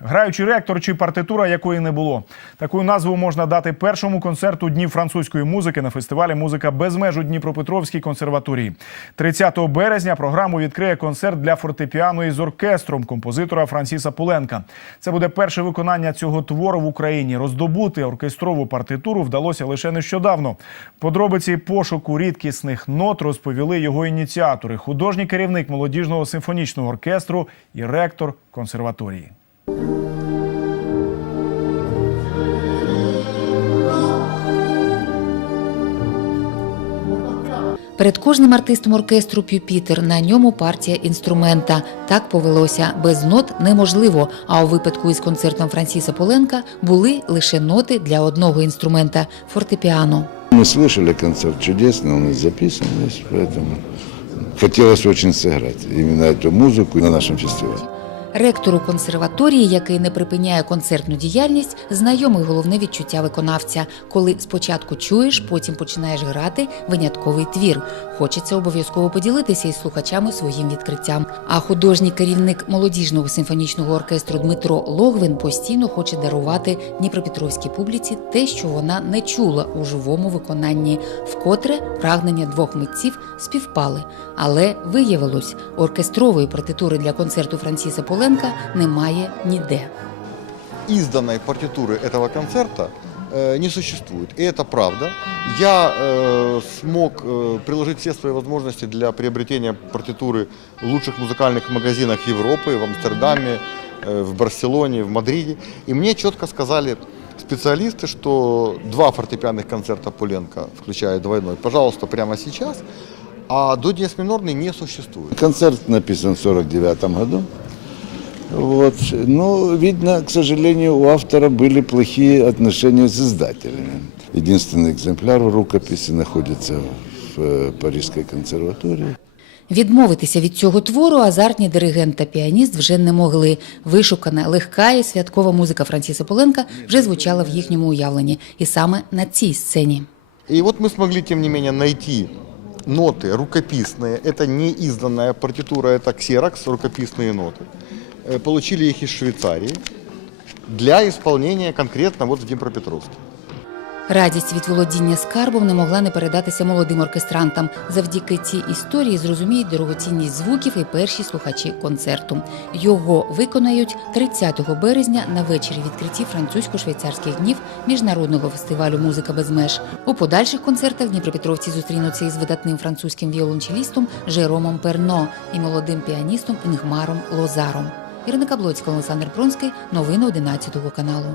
Граючий ректор чи партитура, якої не було. Таку назву можна дати першому концерту Днів французької музики на фестивалі Музика без меж у Дніпропетровській консерваторії. 30 березня програму відкриє концерт для фортепіано із оркестром композитора Франсіса Пуленка. Це буде перше виконання цього твору в Україні. Роздобути оркестрову партитуру вдалося лише нещодавно. Подробиці пошуку рідкісних нот розповіли його ініціатори, художній керівник молодіжного симфонічного оркестру і ректор консерваторії. Перед кожним артистом оркестру пюпітер на ньому партія інструмента. Так повелося. Без нот неможливо. А у випадку із концертом Франсіса Поленка були лише ноти для одного інструмента фортепіано. Мы слышали концерт чудесный, он и записан весь, поэтому хотелось очень сыграть именно эту музыку на нашем фестивале. Ректору консерваторії, який не припиняє концертну діяльність, знайоме головне відчуття виконавця, коли спочатку чуєш, потім починаєш грати винятковий твір. Хочеться обов'язково поділитися із слухачами своїм відкриттям. А художній керівник молодіжного симфонічного оркестру Дмитро Логвин постійно хоче дарувати Дніпропетровській публіці те, що вона не чула у живому виконанні. Вкотре прагнення двох митців співпали. Але виявилось, оркестрової партитури для концерту Франсіса Поленка немає ніде. изданной партитуры этого концерта э, не существует. И это правда. Я э, смог э, приложить все свои возможности для приобретения партитуры в лучших музыкальных магазинах Европы, в Амстердаме, э, в Барселоне, в Мадриде. И мне четко сказали специалисты, что два фортепианных концерта Пуленко, включая двойной, пожалуйста, прямо сейчас, а до диез минорный не существует. Концерт написан в 49 году. Вот. Но, видно, к сожалению, у автора были плохие отношения с издателями. Единственный экземпляр в рукописи находится в э, Парижской консерватории. Відмовитися від цього твору азартні диригент та піаніст вже не могли. Вишукана, легка і святкова музика Франсіса Поленка вже звучала в їхньому уявленні, і саме на цій сцені. И вот мы смогли, тем не менее, найти ноты рукописные. Это не изданная партитура, это ксерокс, рукописные ноты. Э, Получили их из Швейцарии для исполнения конкретно вот в Днепропетровске. Радість від володіння скарбом не могла не передатися молодим оркестрантам. Завдяки цій історії зрозуміють дорогоцінність звуків і перші слухачі концерту. Його виконають 30 березня на вечорі відкритті французько-швейцарських днів міжнародного фестивалю Музика без меж. У подальших концертах дніпропетровці зустрінуться із видатним французьким віолончелістом Жеромом Перно і молодим піаністом Інгмаром Лозаром. Ірина Каблоцька, Олександр Пронський. Новини 11 каналу.